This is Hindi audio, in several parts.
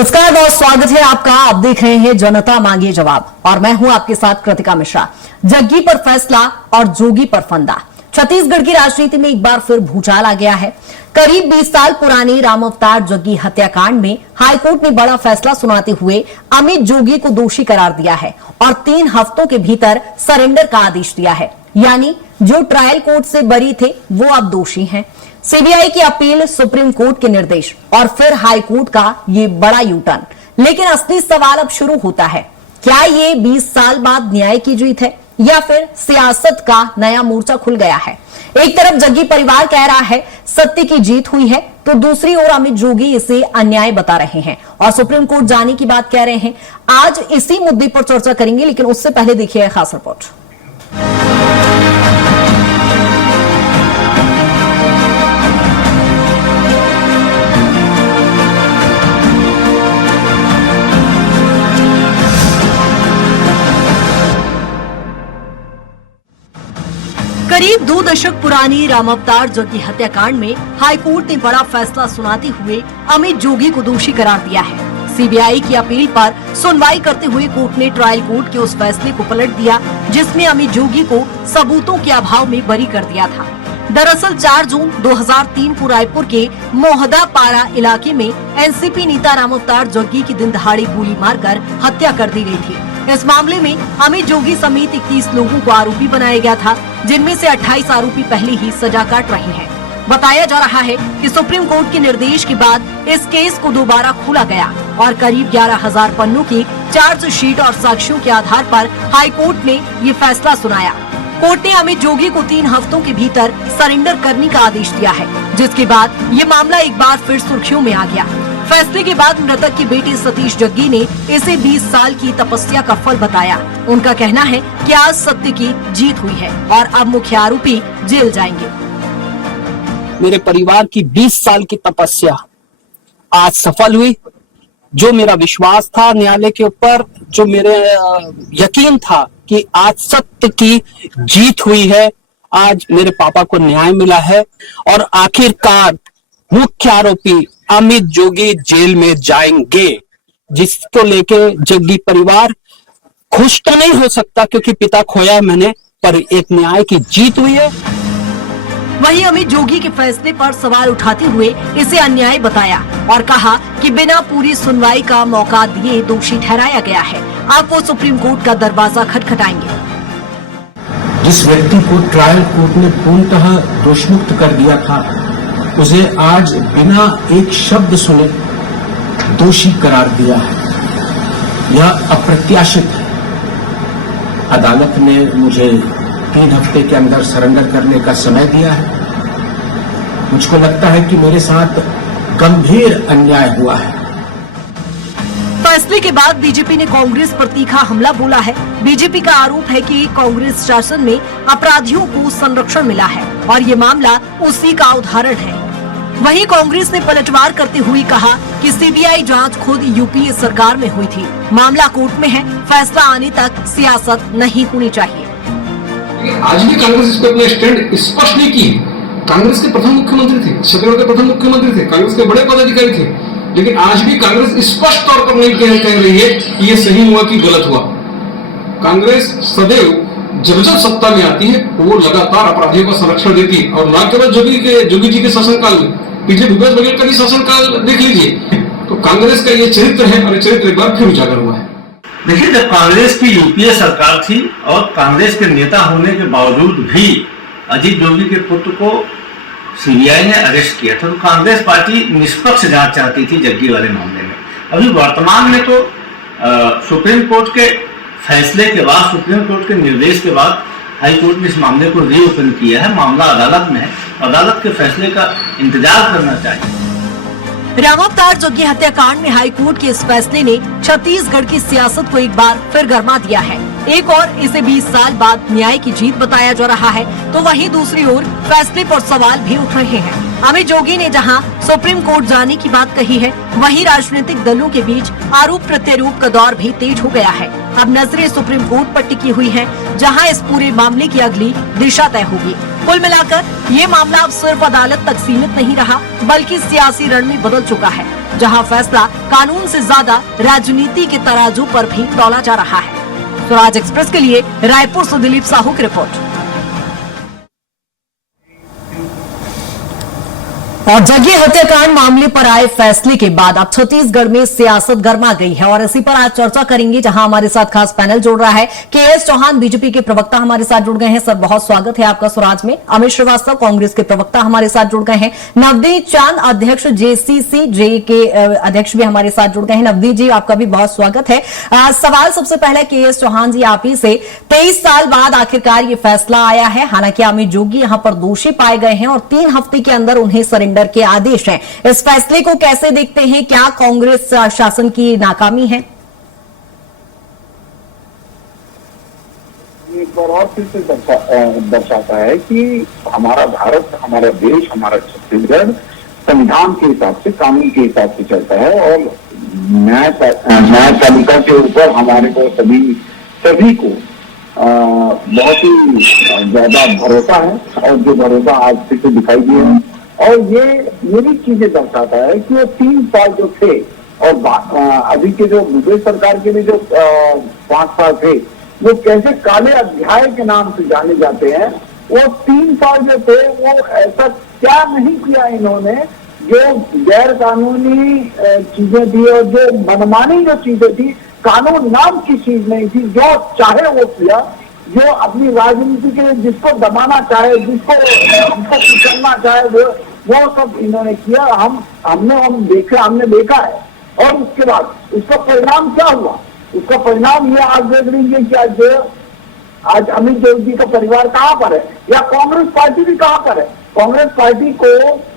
नमस्कार, बहुत स्वागत है आपका। आप देख रहे हैं जनता मांगे जवाब और मैं हूं आपके साथ कृतिका मिश्रा। जग्गी पर फैसला और जोगी पर फंदा। छत्तीसगढ़ की राजनीति में एक बार फिर भूचाल आ गया है। करीब 20 साल पुरानी राम अवतार जग्गी हत्याकांड में हाईकोर्ट ने बड़ा फैसला सुनाते हुए अमित जोगी को दोषी करार दिया है और 3 हफ्तों के भीतर सरेंडर का आदेश दिया है। यानी जो ट्रायल कोर्ट से बरी थे वो अब दोषी हैं। सीबीआई की अपील, सुप्रीम कोर्ट के निर्देश और फिर हाई कोर्ट का ये बड़ा यूटर्न। लेकिन असली सवाल अब शुरू होता है, क्या ये 20 साल बाद न्याय की जीत है या फिर सियासत का नया मोर्चा खुल गया है? एक तरफ जग्गी परिवार कह रहा है सत्य की जीत हुई है, तो दूसरी ओर अमित जोगी इसे अन्याय बता रहे हैं और सुप्रीम कोर्ट जाने की बात कह रहे हैं। आज इसी मुद्दे पर चर्चा करेंगे, लेकिन उससे पहले देखिए खास रिपोर्ट। करीब 2 दशक पुरानी राम अवतार जग्गी हत्याकांड में हाईकोर्ट ने बड़ा फैसला सुनाते हुए अमित जोगी को दोषी करार दिया है। सीबीआई की अपील पर सुनवाई करते हुए कोर्ट ने ट्रायल कोर्ट के उस फैसले को पलट दिया जिसमें अमित जोगी को सबूतों के अभाव में बरी कर दिया था। दरअसल 4 जून 2003 को रायपुर के मोहदा पारा इलाके में एनसीपी नेता राम अवतार जग्गी की दिन दहाड़े गोली मारकर हत्या कर दी गई थी। इस मामले में अमित जोगी समेत 21 लोगों को आरोपी बनाया गया था, जिनमें से 28 आरोपी पहले ही सजा काट रहे हैं। बताया जा रहा है कि सुप्रीम कोर्ट के निर्देश के बाद इस केस को दोबारा खोला गया और करीब 11,000 पन्नों की चार्जशीट और साक्ष्यों के आधार पर हाई कोर्ट ने ये फैसला सुनाया। कोर्ट ने अमित जोगी को 3 हफ्तों के भीतर सरेंडर करने का आदेश दिया है, जिसके बाद ये मामला एक बार फिर सुर्खियों में आ गया। फैसले के बाद मृतक के बेटे सतीश जग्गी ने इसे 20 साल की तपस्या का फल बताया। उनका कहना है कि आज सत्य की जीत हुई है और अब मुख्य आरोपी जेल जाएंगे। मेरे परिवार की 20 साल की तपस्या आज सफल हुई। जो मेरा विश्वास था न्यायालय के ऊपर, जो मेरे यकीन था कि आज सत्य की जीत हुई है, आज मेरे पापा को न्याय मिला है और आखिरकार मुख्य आरोपी अमित जोगी जेल में जाएंगे, जिसको लेके जग्गी परिवार खुश तो नहीं हो सकता क्योंकि पिता खोया है मैंने, पर एक न्याय की जीत हुई है। वहीं अमित जोगी के फैसले पर सवाल उठाते हुए इसे अन्याय बताया और कहा कि बिना पूरी सुनवाई का मौका दिए दोषी ठहराया गया है। अब वो सुप्रीम कोर्ट का दरवाजा खटखटाएंगे। जिस व्यक्ति को ट्रायल कोर्ट ने पूर्णतः दोषमुक्त कर दिया था, उसे आज बिना एक शब्द सुने दोषी करार दिया है। यह अप्रत्याशित है। अदालत ने मुझे 3 हफ्ते के अंदर सरेंडर करने का समय दिया है। मुझको लगता है कि मेरे साथ गंभीर अन्याय हुआ है। फैसले के बाद बीजेपी ने कांग्रेस पर तीखा हमला बोला है। बीजेपी का आरोप है कि कांग्रेस शासन में अपराधियों को संरक्षण मिला है और ये मामला उसी का उदाहरण है। वहीं कांग्रेस ने पलटवार करते हुए कहा कि सीबीआई जांच खुद यूपीए सरकार में हुई थी। मामला कोर्ट में है, फैसला आने तक सियासत नहीं होनी चाहिए। आज भी कांग्रेस इस पर अपना स्टैंड स्पष्ट नहीं की। कांग्रेस के प्रथम मुख्यमंत्री थे, छत्तीसगढ़ के प्रथम मुख्यमंत्री थे, कांग्रेस के बड़े पदाधिकारी थे, लेकिन आज भी कांग्रेस स्पष्ट तौर पर नहीं कह रही है कि ये सही हुआ कि गलत हुआ। कांग्रेस सदैव जब सत्ता में आती है वो लगातार अपराधियों का संरक्षण देती है और ना केवल जोगी जी के शासनकाल में, पिछले भूपेश बघेल का भी शासनकाल देख लीजिए, तो कांग्रेस का ये चरित्र है और ये चरित्र एक बार फिर उजागर हुआ है। देखिए, जब कांग्रेस की यूपीए सरकार थी और कांग्रेस के नेता होने के बावजूद भी अजीत जोगी के पुत्र को सीबीआई ने अरेस्ट किया था, तो कांग्रेस पार्टी निष्पक्ष जांच चाहती थी जग्गी वाले मामले में। अभी वर्तमान में तो सुप्रीम कोर्ट के फैसले के बाद, सुप्रीम कोर्ट के निर्देश के बाद हाई कोर्ट ने इस मामले को रीओपन किया है। मामला अदालत में है, अदालत के फैसले का इंतजार करना चाहिए। राम अवतार जग्गी हत्याकांड में हाईकोर्ट के इस फैसले ने छत्तीसगढ़ की सियासत को एक बार फिर गरमा दिया है। एक और इसे 20 साल बाद न्याय की जीत बताया जा रहा है, तो वहीं दूसरी ओर फैसले पर सवाल भी उठ रहे हैं। अमित जोगी ने जहां सुप्रीम कोर्ट जाने की बात कही है। वहीं राजनीतिक दलों के बीच आरोप प्रत्यारोप का दौर भी तेज हो गया है। अब नजरें सुप्रीम कोर्ट पर टिकी हुई हैं, जहां इस पूरे मामले की अगली दिशा तय होगी। कुल मिलाकर ये मामला अब सिर्फ अदालत तक सीमित नहीं रहा, बल्कि सियासी रण में बदल चुका है, जहां फैसला कानून से ज्यादा राजनीति के तराजू पर भी तौला जा रहा है। स्वराज एक्सप्रेस के लिए रायपुर से दिलीप साहू की रिपोर्ट। और जगह हत्याकांड मामले पर आए फैसले के बाद अब छत्तीसगढ़ में सियासत गर्मा गई है और इसी पर आज चर्चा करेंगे, जहां हमारे साथ खास पैनल जुड़ रहा है। के.एस. चौहान बीजेपी के प्रवक्ता हमारे साथ जुड़ गए हैं। सर, बहुत स्वागत है आपका स्वराज में। अमित श्रीवास्तव कांग्रेस के प्रवक्ता हमारे साथ जुड़ गए हैं। नवदीप चांद अध्यक्ष JCCJ के अध्यक्ष भी हमारे साथ जुड़ गए हैं। नवदीप जी, आपका भी बहुत स्वागत है। सवाल सबसे पहले के.एस. चौहान जी आप ही से, 23 साल बाद आखिरकार ये फैसला आया है। हालांकि अमित जोगी यहां पर दोषी पाए गए हैं और 3 हफ्ते के अंदर उन्हें सरेंडर के आदेश हैं। इस फैसले को कैसे देखते हैं? क्या कांग्रेस शासन की नाकामी है? एक बार और फिर से दर्शाता है कि हमारा भारत, हमारा देश, हमारा छत्तीसगढ़ संविधान के हिसाब से, कानून के हिसाब से चलता है और न्यायपालिका के ऊपर हमारे को सभी को बहुत ही ज्यादा भरोसा है और जो भरोसा आज से दिखाई दिया है। और ये भी चीजें दर्शाता है कि वो 3 साल जो थे और अभी के जो विदेश सरकार के भी जो 5 साल थे, वो कैसे काले अध्याय के नाम से जाने जाते हैं। वो 3 साल जो थे वो ऐसा क्या नहीं किया इन्होंने जो गैर कानूनी चीजें थी और जो मनमानी जो चीजें थी, कानून नाम की चीज नहीं थी, जो चाहे वो किया, जो अपनी राजनीति के जिसको दबाना चाहे, जिसको कुचलना चाहे, वो सब इन्होंने किया। हमने देखा है। और उसके बाद उसका परिणाम क्या हुआ? उसका परिणाम ये आज देख लीजिए कि आज अमित जोगी का परिवार कहाँ पर है, या कांग्रेस पार्टी भी कहाँ पर है। कांग्रेस पार्टी को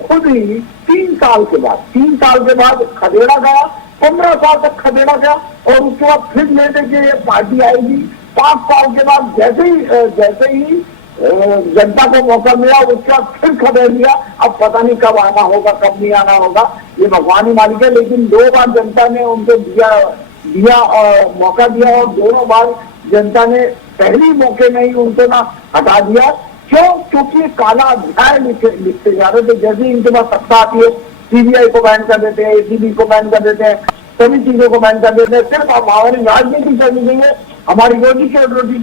खुद ही 3 साल के बाद खदेड़ा गया, 15 साल तक खदेड़ा गया और उसके बाद फिर लेने के पार्टी आएगी 5 साल के बाद। जैसे ही जनता को मौका मिला उसके बाद फिर खदेड़ दिया। अब पता नहीं कब आना होगा, कब नहीं आना होगा, ये भगवान ही मालिक है। लेकिन 2 बार जनता ने उनको दिया और मौका दिया और दोनों बार जनता ने पहली मौके में ही उनको ना हटा दिया। क्यों? क्योंकि काला अध्याय लिखते जा रहे थे। जैसे इनके पास सत्ता आती है, CBI को बैन कर देते हैं, ACB को बैन कर देते हैं, सभी चीजों को बैन कर देते हैं। सिर्फ हमारी राजनीति चलनी चाहिए, हमारी रोटी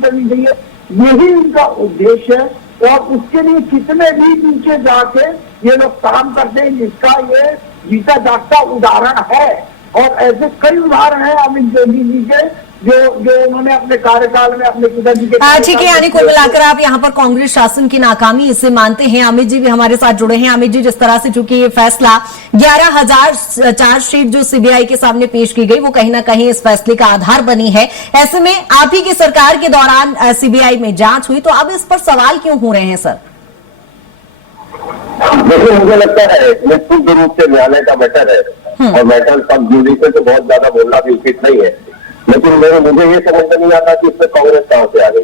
चलनी चाहिए, यही इनका उद्देश्य है। और उसके लिए कितने भी नीचे जाके ये लोग काम करते हैं, जिसका ये जीता जागता उदाहरण है। और ऐसे कई उदाहरण हैं अमित जोगी जी के, जो उन्होंने अपने कार्यकाल में अपने पिताजी के। ठीक है, यानी कुल मिलाकर आप यहाँ पर कांग्रेस शासन की नाकामी इसे मानते हैं। अमित जी भी हमारे साथ जुड़े हैं। अमित जी, जिस तरह से चूंकि ये फैसला 11,000 चार्जशीट जो CBI के सामने पेश की गई, वो कहीं ना कहीं इस फैसले का आधार बनी है। ऐसे में आप ही की सरकार के दौरान CBI में जांच हुई, तो अब इस पर सवाल क्यों हो रहे हैं सर? देखिए, मुझे लगता है निश्चित रूप से न्यायालय का मैटर है और मैटर सब जूरी से तो बहुत ज्यादा बोलना भी उचित नहीं है। लेकिन मुझे ये समझ में नहीं आता कि इसमें कांग्रेस कहां से आ गई।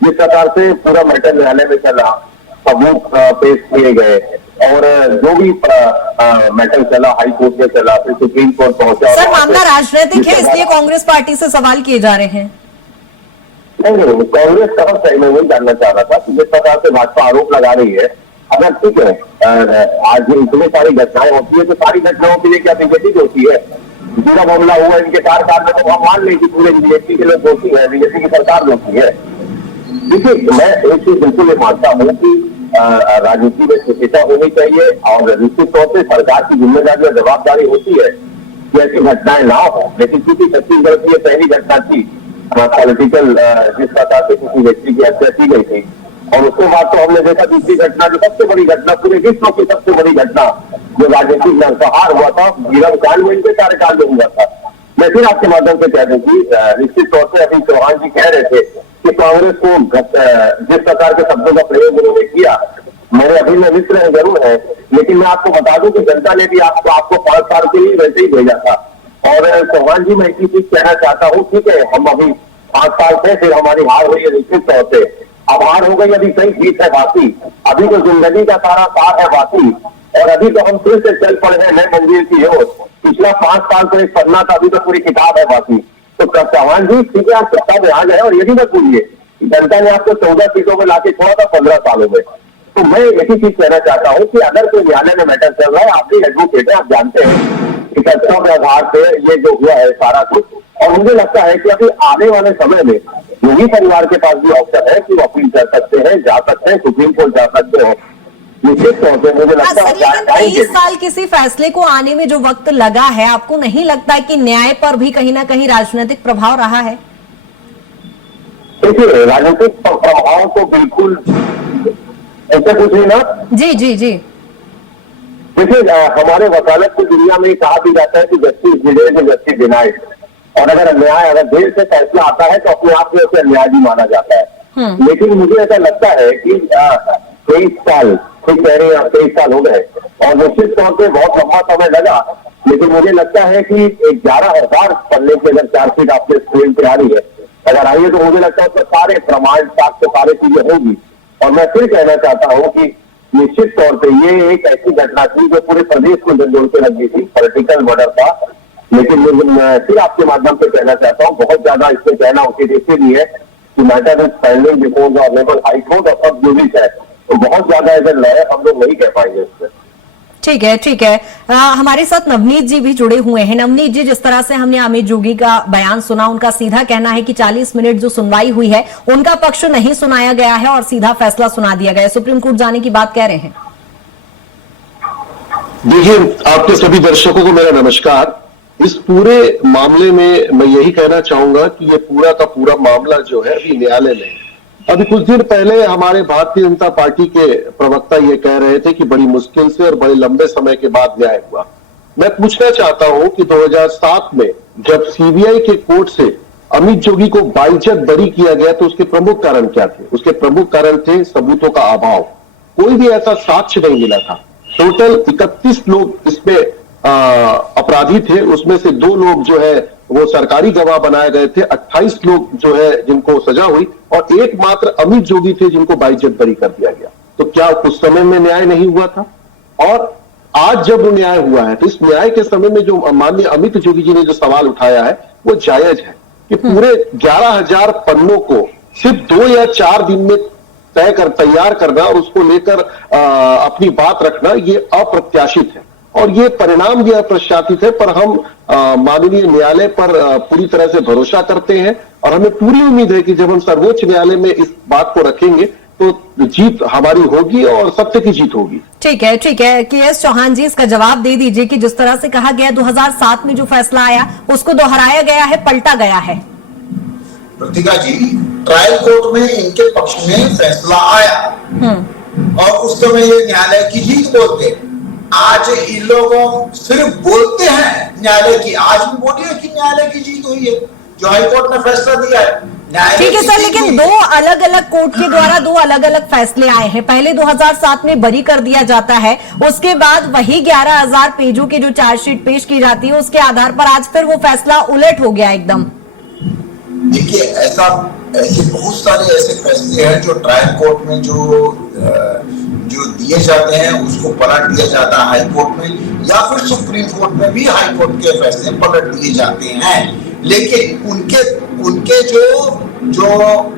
जिस प्रकार से पूरा मैटर न्यायालय में चला, सबूत पेश किए गए और जो भी मैटर चला, हाई कोर्ट में चला, फिर सुप्रीम कोर्ट पहुंचा। सर, मामला राजनीतिक है, इसलिए कांग्रेस पार्टी से सवाल किए जा रहे हैं। नहीं, कांग्रेस का सही में वही जानना चाह रहा था कि जिस प्रकार से भाजपा आरोप लगा रही है, अगर ठीक है आज इतनी सारी घटनाएं होती है तो सारी घटनाओं के लिए क्या बीजेपी दोषी है? पूरा मामला हुआ इनके कार्यकाल में, तो हम मान लें कि पूरे बीजेपी के लोग दोषी है, बीजेपी की सरकार दोषी है। देखिए, मैं एक चीज बिल्कुल ये मानता हूँ कि राजनीति में शुचिता होनी चाहिए और निश्चित तौर से सरकार की जिम्मेदारी और जवाबदारी होती है कि ऐसी घटनाएं ना हो। लेकिन क्योंकि छत्तीसगढ़ की पहली घटना थी पॉलिटिकल, जिस प्रकार से किसी व्यक्ति की हत्या की गई थी, और उसके बाद तो हमने देखा दूसरी घटना, जो सबसे बड़ी घटना, पूरे विश्व की सबसे बड़ी घटना जो राजनीतिक नरसंहार हुआ था, गिरम कांड में इनके कार्यकाल में हुआ था। मैं फिर आपके माध्यम से कह दूं कि निश्चित तौर से अभी चौहान जी कह रहे थे कि कांग्रेस को जिस प्रकार के शब्दों का प्रयोग उन्होंने किया, मेरे अभिनय मित्र जरूर है, लेकिन मैं आपको बता दूं कि जनता ने भी आपको 5 साल के लिए वैसे ही भेजा था। और चौहान जी, मैं एक चीज कहना चाहता हूँ, ठीक है, हम अभी 5 साल थे, फिर हमारी हार हुई है निश्चित तौर से। अब हार हो गई, अभी कई जीत है बाकी, अभी तो जिंदगी का सारा साथ है बाकी। और अभी तो हम फिर से चल पड़े हैं नए मंजिल की ओर। पिछला 5 साल तो एक पन्ना था, अभी तो पूरी किताब है बाकी। तो चौहान जी ठीक है, आप सत्ता में आ गए और ये भी मत भूलिए जनता ने आपको 14 सीटों में लाके छोड़ा था 15 सालों में। तो मैं एक ही चीज कहना चाहता हूँ कि अगर कोई न्यायालय में मैटर चल रहा है, आप भी एडवोकेट है, आप जानते हैं कि तथ्यों के आधार पे ये जो हुआ है सारा कुछ। और मुझे लगता है कि अभी आने वाले समय में योगी परिवार के पास भी ऑप्शन है कि वो अपील कर सकते हैं, जा सकते हैं, सुप्रीम कोर्ट जा सकते हैं। निश्चित तौर पर मुझे लगता है लेकिन 23 साल किसी फैसले को आने में जो वक्त लगा है, आपको नहीं लगता है कि न्याय पर भी कहीं ना कहीं राजनीतिक प्रभाव रहा है? देखिए, राजनीतिक प्रभाव तो बिल्कुल ऐसे कुछ नहीं ना। जी जी जी। देखिए, हमारे वकालत की दुनिया में कहा भी जाता है कि justice delayed is justice denied. और अगर न्याय अगर देर से फैसला आता है तो अपने आप में उसे न्याय भी माना जाता है। लेकिन मुझे ऐसा लगता है कि 23 साल, ठीक कह रहे हैं, 23 साल हो गए और निश्चित तौर पर बहुत लंबा समय लगा। लेकिन मुझे लगता है कि 11,000 पन्ने की अगर चार्जशीट आपके स्क्रीन पे आ रही है, अगर आई है, तो मुझे लगता है उसमें सारे प्रमाण साक्ष्य सारी चीजें होगी। और मैं फिर कहना चाहता हूं कि निश्चित तौर पे ये एक ऐसी घटना थी जो पूरे प्रदेश को झंझोड़ के लग गई थी, पॉलिटिकल मर्डर था। लेकिन मैं फिर आपके माध्यम से कहना चाहता हूँ, बहुत ज्यादा इसमें कहना उचित इसलिए है कि matter is pending before the honourable high court और सब जुडिस है, तो बहुत ज्यादा एज ए लॉयर हम लोग नहीं कह पाएंगे इसमें। ठीक है ठीक है। हमारे साथ नवनीत जी भी जुड़े हुए हैं। नवनीत जी, जिस तरह से हमने अमित जोगी का बयान सुना, उनका सीधा कहना है कि 40 मिनट जो सुनवाई हुई है उनका पक्ष नहीं सुनाया गया है और सीधा फैसला सुना दिया गया है, सुप्रीम कोर्ट जाने की बात कह रहे हैं। देखिए, आपके सभी दर्शकों को मेरा नमस्कार। इस पूरे मामले में मैं यही कहना चाहूंगा कि ये पूरा का पूरा मामला जो है अभी न्यायालय में है। अभी कुछ दिन पहले हमारे भारतीय जनता पार्टी के प्रवक्ता ये कह रहे थे कि बड़ी मुश्किल से और बड़े लंबे समय के बाद न्याय हुआ। मैं पूछना चाहता हूं कि 2007 में जब सीबीआई के कोर्ट से अमित जोगी को बाइज्जत बरी किया गया तो उसके प्रमुख कारण क्या थे? उसके प्रमुख कारण थे सबूतों का अभाव। कोई भी ऐसा साक्ष्य नहीं मिला था। टोटल 31 लोग इसमें अपराधी थे, उसमें से 2 लोग जो है वो सरकारी गवाह बनाए गए थे, 28 लोग जो है जिनको सजा हुई और एकमात्र अमित जोगी थे जिनको बाइज्जत बरी कर दिया गया। तो क्या उस समय में न्याय नहीं हुआ था? और आज जब वो न्याय हुआ है तो इस न्याय के समय में जो माननीय अमित जोगी जी ने जो सवाल उठाया है वो जायज है कि पूरे 11,000 पन्नों को सिर्फ 2 या 4 दिन में तैयार करना और उसको लेकर अपनी बात रखना, ये अप्रत्याशित है और ये परिणाम भी अप्रत्याशित है। पर हम माननीय न्यायालय पर पूरी तरह से भरोसा करते हैं और हमें पूरी उम्मीद है कि जब हम सर्वोच्च न्यायालय में इस बात को रखेंगे तो जीत हमारी होगी और सत्य की जीत होगी। ठीक है ठीक है। के.एस. चौहान जी, इसका जवाब दे दीजिए कि जिस तरह से कहा गया 2007 में जो फैसला आया उसको दोहराया गया है, पलटा गया है। प्रतिका जी, ट्रायल कोर्ट में इनके पक्ष में फैसला आया और उस समय ये न्यायालय की जीत बोलते हैं। आज इन लोगों सिर्फ बोलते हैं न्यायालय की, आज भी बोलिए कि न्यायालय की जीत हुई है, जो हाईकोर्ट ने फैसला दिया है। ठीक है सर, लेकिन 2 अलग अलग कोर्ट के द्वारा 2 अलग अलग फैसले आए हैं। पहले 2007 में बरी कर दिया जाता है, उसके बाद वही 11,000 पेजों की जो चार्जशीट पेश की जाती है उसके आधार पर आज फिर वो फैसला उलट हो गया एकदम। देखिए, ऐसे बहुत सारे ऐसे फैसले हैं जो ट्रायल कोर्ट में जो दिए जाते हैं उसको पलट दिया जाता है हाई कोर्ट में, या फिर सुप्रीम कोर्ट में भी हाई कोर्ट के फैसले पलट दिए जाते हैं। लेकिन उनके जो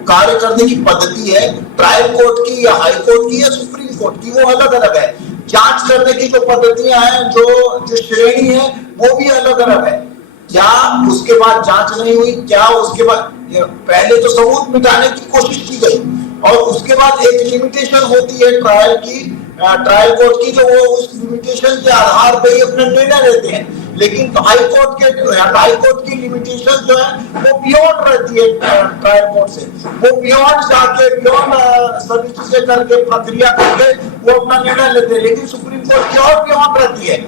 कार्य करने की पद्धति है ट्रायल कोर्ट की या हाई कोर्ट की या सुप्रीम कोर्ट की, वो अलग अलग है। जांच करने की जो पद्धतियां हैं, जो श्रेणी है, वो भी अलग अलग है। क्या उसके बाद जांच नहीं हुई? क्या उसके बाद पहले तो सबूत मिटाने की कोशिश की गई और उसके बाद एक लिमिटेशन होती है ट्रायल कोर्ट की, जो वो उस लिमिटेशन के आधार पे ही अपने निर्णय लेते हैं। लेकिन तो हाई कोर्ट की लिमिटेशन जो है वो बियॉन्ड रहती है ट्रायल कोर्ट से, वो बियॉन्ड जाके बियॉन्ड सभी चीजें करके प्रक्रिया करके वो अपना निर्णय लेते हैं। लेकिन सुप्रीम कोर्ट की और बियॉन्ड रहती है।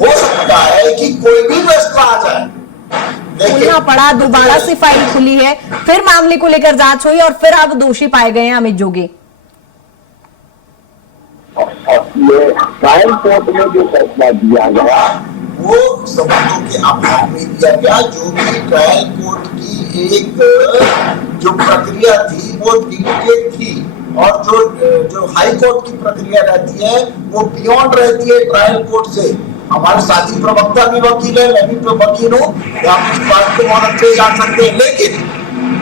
हो सकता है कि कोई भी फैसला आ जाए, खुलना पड़ा, दोबारा से फाइल खुली है, फिर मामले को लेकर जांच हुई और फिर अब दोषी पाए गए हैं अमित जोगी। ट्रायल कोर्ट में जो फैसला दिया गया वो सबूतों के अभाव में दिया गया, जो कि ट्रायल कोर्ट की एक जो प्रक्रिया थी वो लिमिटेड थी। और जो हाई कोर्ट की प्रक्रिया रहती है वो बियॉन्ड रहती है ट्रायल कोर्ट से। हमारे साथी प्रवक्ता भी वकील है, मैं भी वकील हूँ, आप इस बात को बहुत अच्छे जान सकते हैं। लेकिन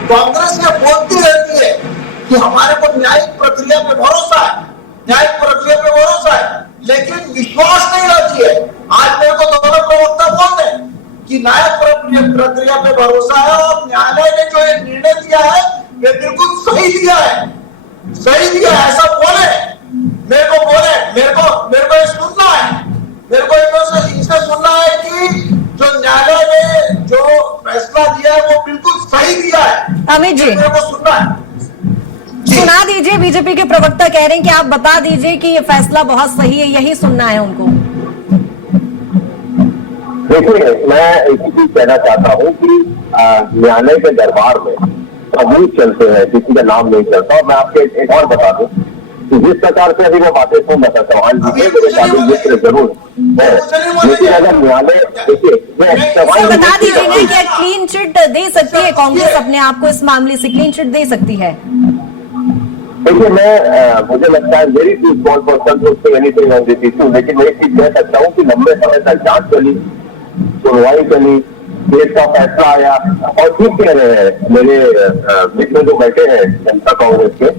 कांग्रेस ये बोलती रहती है कि हमारे को न्यायिक प्रक्रिया पे भरोसा है, न्यायिक प्रक्रिया पे भरोसा है, लेकिन विश्वास नहीं रहती है। आज मेरे को दोनों प्रवक्ता बोलते हैं कि न्यायिक प्रक्रिया पे भरोसा है और न्यायालय ने जो ये निर्णय दिया है ये बिल्कुल सही दिया है, सही दिया है, ऐसा बोले, मेरे को ये सुनना है, मेरे को इनसे सुनना है कि जो न्यायालय ने जो फैसला दिया है वो बिल्कुल सही दिया है। अमित जी, मेरे को सुनना है, सुना दीजिए। बीजेपी के प्रवक्ता कह रहे हैं कि आप बता दीजिए कि ये फैसला बहुत सही है, यही सुनना है उनको। देखिए, मैं एक ही चीज कहना चाहता हूँ कि न्यायालय के दरबार में सबूत चलते हैं, किसी का नाम नहीं चलता। और मैं आपको एक और बता दूं कि जिस प्रकार से अभी वो बातें सुन रहा था चौहान जी के, मेरे काबिल जिक्र जरूर है, लेकिन अगर न्यायालय सर बता दीजिए ना कि क्लीन चिट दे सकती है कांग्रेस अपने आप को, इस मामले से क्लीन चिट दे सकती है? देखिए, मुझे लगता है very few small person to say anything on this issue, लेकिन मैं एक चीज कह सकता हूँ कि लंबे समय तक जांच चली, सुनवाई चली, केस का फैसला आया। और ठीक कह रहे हैं मेरे मित्र जो बैठे हैं जनता कांग्रेस के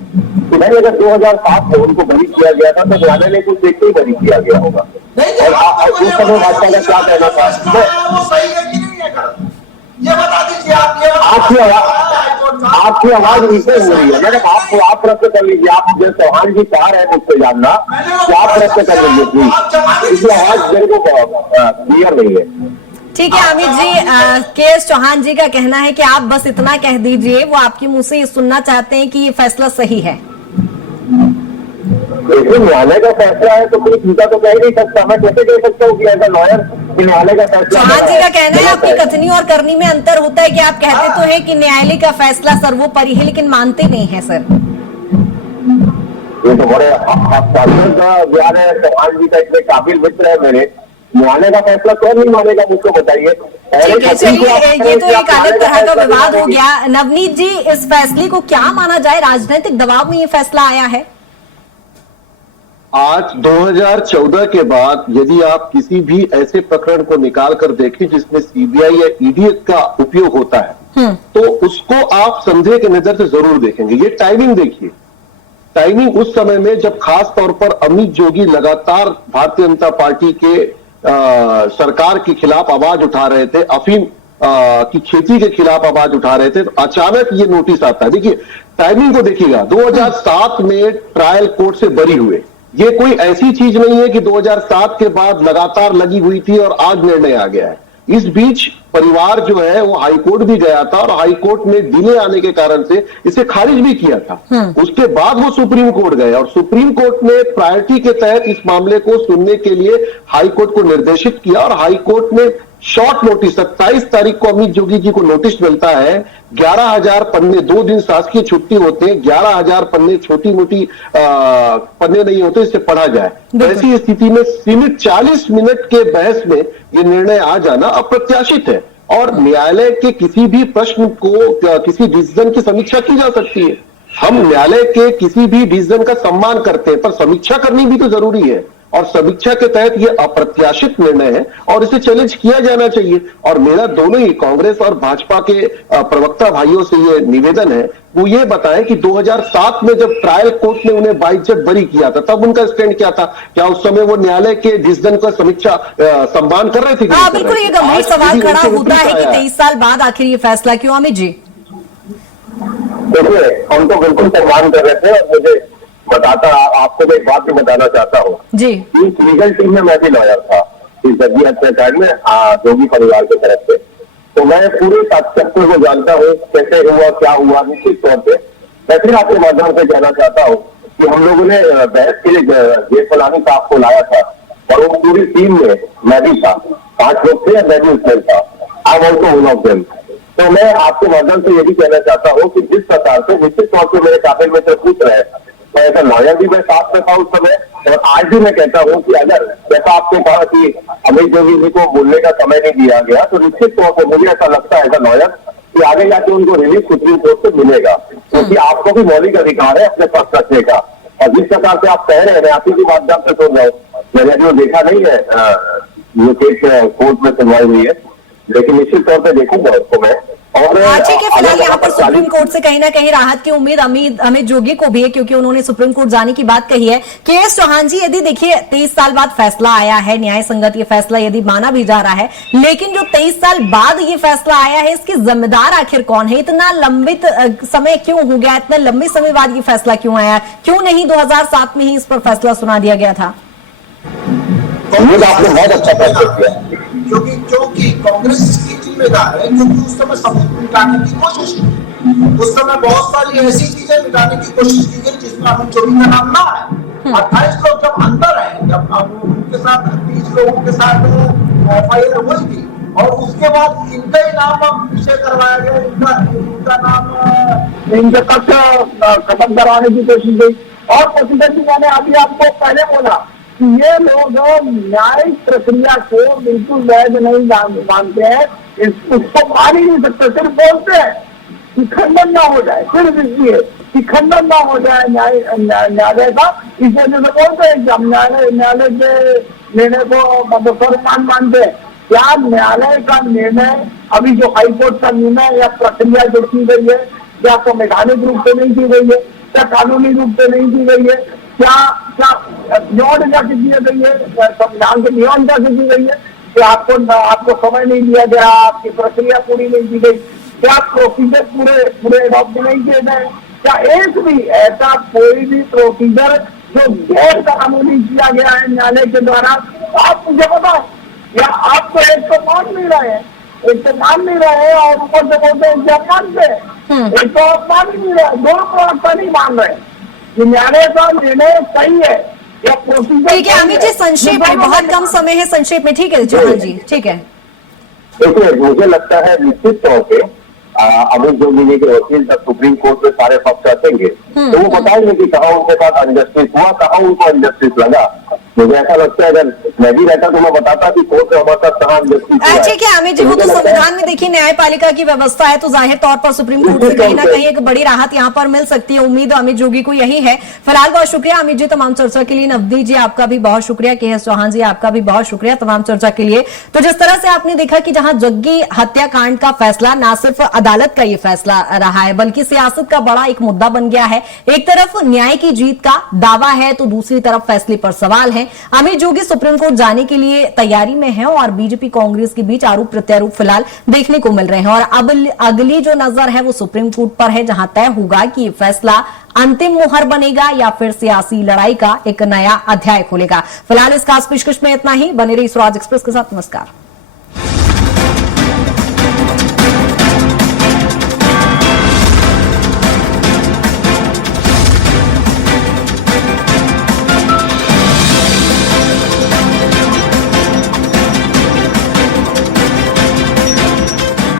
कि भाई अगर 2007 में उनको बरी किया गया था तो न्यायालय ने कुछ देखते ही बरी किया गया होगा। और उस समय भाजपा का क्या कहना था, वो सही है कि नहीं है, ये बता दीजिए आप। आपकी आवाज नीचे हो रही है, मैडम आप प्रश्न कर लीजिए। आप जो चौहान जी चाह रहे हैं मुझसे जानना, तो आप प्रश्न कर लीजिए प्लीज, इसकी आवाज मेरे को क्लियर नहीं है। ठीक है अमित जी, के.एस. चौहान जी का कहना है कि आप बस इतना कह दीजिए, वो आपके मुंह से ये सुनना चाहते हैं कि ये फैसला सही है। देखिए, न्यायालय का फैसला है तो कोई झूठा तो कह ही नहीं सकता। मैं कैसे कह सकता हूँ कि एज अ लॉयर कि न्यायालय का फैसला। चौहान जी का कहना है आपकी कथनी और करनी में अंतर होता है कि आप कहते तो हैं कि न्यायालय का फैसला सर्वोपरि है, लेकिन मानते नहीं है सर। ये तो बड़े ज्ञान है, चौहान जी का इतने काबिल मित्र है मेरे। न्यायालय का फैसला कौन नहीं मानेगा, मुझको बताइए। ठीक है, चलिए ये तो एक अलग तरह का विवाद हो गया। नवनीत जी, इस फैसले को क्या माना जाए? राजनीतिक दबाव में ये फैसला आया है? आज 2014 के बाद यदि आप किसी भी ऐसे प्रकरण को निकाल कर देखें जिसमें सीबीआई या ईडी का उपयोग होता है, तो उसको आप संदेह के नजर से जरूर देखेंगे। ये टाइमिंग देखिए, टाइमिंग उस समय में जब खास तौर पर अमित जोगी लगातार भारतीय जनता पार्टी के सरकार के खिलाफ आवाज उठा रहे थे, अफीम की खेती के खिलाफ आवाज उठा रहे थे, तो अचानक ये नोटिस आता है। देखिए टाइमिंग को देखिएगा, 2007 में ट्रायल कोर्ट से बरी हुए। ये कोई ऐसी चीज नहीं है कि 2007 के बाद लगातार लगी हुई थी और आज निर्णय आ गया है। इस बीच परिवार जो है वो हाईकोर्ट भी गया था और हाईकोर्ट में डिले आने के कारण से इसे खारिज भी किया था। उसके बाद वो सुप्रीम कोर्ट गए और सुप्रीम कोर्ट ने प्रायोरिटी के तहत इस मामले को सुनने के लिए हाईकोर्ट को निर्देशित किया और हाईकोर्ट ने शॉर्ट नोटिस 27 तारीख को अमित जोगी जी को नोटिस मिलता है। 11,000 पन्ने, 2 दिन शासकीय छुट्टी होते हैं, 11,000 पन्ने छोटी मोटी पन्ने नहीं होते, इससे पढ़ा जाए। ऐसी स्थिति में सीमित 40 मिनट के बहस में ये निर्णय आ जाना अप्रत्याशित है और न्यायालय के किसी भी प्रश्न को, किसी डिसीजन की समीक्षा की जा सकती है। हम न्यायालय के किसी भी डिसीजन का सम्मान करते हैं, पर समीक्षा करनी भी तो जरूरी है और समीक्षा के तहत ये अप्रत्याशित निर्णय है और इसे चैलेंज किया जाना चाहिए। और मेरा दोनों ही कांग्रेस और भाजपा के प्रवक्ता भाइयों से ये निवेदन है, वो ये बताएं कि 2007 में जब ट्रायल कोर्ट ने उन्हें बाइज्जत बरी किया था तब उनका स्टैंड क्या था? क्या उस समय वो न्यायालय के डिसीजन का समीक्षा सम्मान कर रहे थे? हाँ बिल्कुल, ये गंभीर सवाल खड़ा होता है कि 23 साल बाद आखिर ये फैसला क्यों? अमित जी देखिए, हम तो बिल्कुल सम्मान कर रहे थे और मुझे बताता, आपको मैं एक बात भी बताना चाहता हूँ जी। इस लीगल टीम में मैं भी लॉयर था इस जग्गी हत्याकांड में जोगी परिवार की तरफ से, तो मैं पूरे तथ्य को जानता हूँ, कैसे हुआ, क्या हुआ। निश्चित तौर पे मैं फिर आपके माध्यम से कहना चाहता हूँ कि हम लोगों ने बहस के लिए जेठमलानी साहब को लाया था और वो पूरी टीम में मैं भी था, 5 लोग थे, मैं भी उसमें था। I want to one of them. तो मैं आपके माध्यम से ये भी कहना चाहता हूँ कि जिस प्रकार से निश्चित तौर पर मेरे काबिल में पूछ रहे हैं, मैं ऐसा लॉयर भी मैं साथ में था उस समय और आज भी मैं कहता हूं कि अगर जैसा आपने कहा कि अमित जोगी जी को बोलने का समय नहीं दिया गया, तो निश्चित तौर पर मुझे ऐसा लगता है एज अ लॉयर कि आगे जाके उनको रिलीफ सुप्रीम कोर्ट से मिलेगा, क्योंकि आपको भी मौलिक अधिकार है अपने पक्ष रखने का। और जिस प्रकार से आप कह रहे हैं, आप ही की बात से सुन रहे हो, मैंने जो देखा नहीं है ये केस कोर्ट में सुनवाई हुई है, लेकिन निश्चित तौर पर देखूंगा उसको मैं। और ठीक है, फिलहाल यहाँ पर सुप्रीम कोर्ट से कहीं ना कहीं राहत की उम्मीद अमित जोगी को भी है, क्योंकि उन्होंने सुप्रीम कोर्ट जाने की बात कही है। के.एस. चौहान जी, यदि देखिए 23 साल बाद फैसला आया है, न्याय संगत ये फैसला यदि माना भी जा रहा है, लेकिन जो 23 साल बाद ये फैसला आया है, इसकी जिम्मेदार आखिर कौन है? इतना लंबित समय क्यों हो गया? इतने लंबे समय बाद ये फैसला क्यों आया? क्यों नहीं 2007 में ही इस पर फैसला सुना दिया गया था? आपने बहुत अच्छा फैसला किया, क्योंकि कांग्रेस इसकी जिम्मेदार है, क्योंकि उस समय सबूत मिटाने की कोशिश की। उस समय बहुत सारी ऐसी चीजें मिटाने की कोशिश की गई जिसमें अमित जोगी का नाम ना है। 28 लोग जब अंदर है, जब उनके साथ 30 लोगों के साथ FIR हुई थी, और उसके बाद इनका ही नाम अब पीछे करवाया गया, इनका नाम इनके कब्जा खत्म करवाने की कोशिश गई। और प्रेसिडेंट मैंने अभी आपको पहले बोला कि ये लोग न्यायिक प्रक्रिया को बिल्कुल वैध नहीं मानते हैं, उसको मान ही नहीं सकते, सिर्फ बोलते हैं कि खंडन ना हो जाए, सिर्फ इसलिए कि खंडन ना हो जाए न्यायालय का, इस वजह से बोलते हैं कि हम न्यायालय के निर्णय को सर्वमान मानते हैं। क्या न्यायालय का निर्णय, अभी जो हाईकोर्ट का निर्णय या प्रक्रिया जो की गई है, क्या संवैधानिक रूप से नहीं की गई है, क्या कानूनी रूप से नहीं की गई है, क्या नियम जाके की गई है, संविधान के नियम जाके की गई है, कि आपको समय नहीं दिया गया, आपकी प्रक्रिया पूरी नहीं की गई, क्या प्रोसीजर पूरे अडॉप्ट नहीं किए गए, क्या एक भी ऐसा कोई भी प्रोसीजर जो गैर कानूनी किया गया है न्यायालय के द्वारा, आप मुझे बताओ। या आप तो एक तो मान नहीं रहे हैं, और ऊपर से बोलते हैं कि आप मानते हैं, एक तो आप मान ही नहीं रहे, दोनों प्रवक्ता नहीं मान रहे कि न्यायालय का निर्णय सही है या प्रोसीजर। ठीक है अमित जी, संक्षेप में, बहुत कम समय है, संक्षेप में। ठीक है चौहान जी, ठीक है। देखिए, मुझे लगता है निश्चित तौर पे अमित जोगी के वकील तक सुप्रीम कोर्ट में सारे पक्ष रखेंगे, तो वो बताएंगे कि कहाँ उनके साथ अनजस्टिस हुआ, कहाँ उनको अनजस्टिस लगा। मुझे ऐसा लगता है, अगर मैं भी रहता तो मैं बताता कि कोर्ट में हमारे साथ कहाँ अनजस्टिस हुआ है। ठीक है अमित जी, वो तो संविधान में देखिए न्यायपालिका की व्यवस्था है, तो जाहिर तौर पर सुप्रीम कोर्ट से कहीं ना कहीं एक बड़ी राहत यहाँ पर मिल सकती है। उम्मीद अमित जोगी को यही है। फिलहाल बहुत शुक्रिया अमित जी तमाम चर्चा के लिए। नवदीप जी आपका भी बहुत शुक्रिया, के.एस. चौहान जी आपका भी बहुत शुक्रिया तमाम चर्चा के लिए। तो जिस तरह से आपने देखा कि जहां जग्गी हत्याकांड का फैसला ना सिर्फ अदालत का ये फैसला रहा है, बल्कि सियासत का बड़ा एक मुद्दा बन गया है। एक तरफ न्याय की जीत का दावा है, तो दूसरी तरफ फैसले पर सवाल है। अमित जोगी सुप्रीम कोर्ट जाने के लिए तैयारी में है, और बीजेपी कांग्रेस के बीच आरोप प्रत्यारोप फिलहाल देखने को मिल रहे हैं। और अब अगली जो नजर है वो सुप्रीम कोर्ट पर है, जहां तय होगा कि ये फैसला अंतिम मुहर बनेगा या फिर सियासी लड़ाई का एक नया अध्याय खोलेगा। फिलहाल इस खास पेशकश में इतना ही। बने रही स्वराज एक्सप्रेस के साथ। नमस्कार।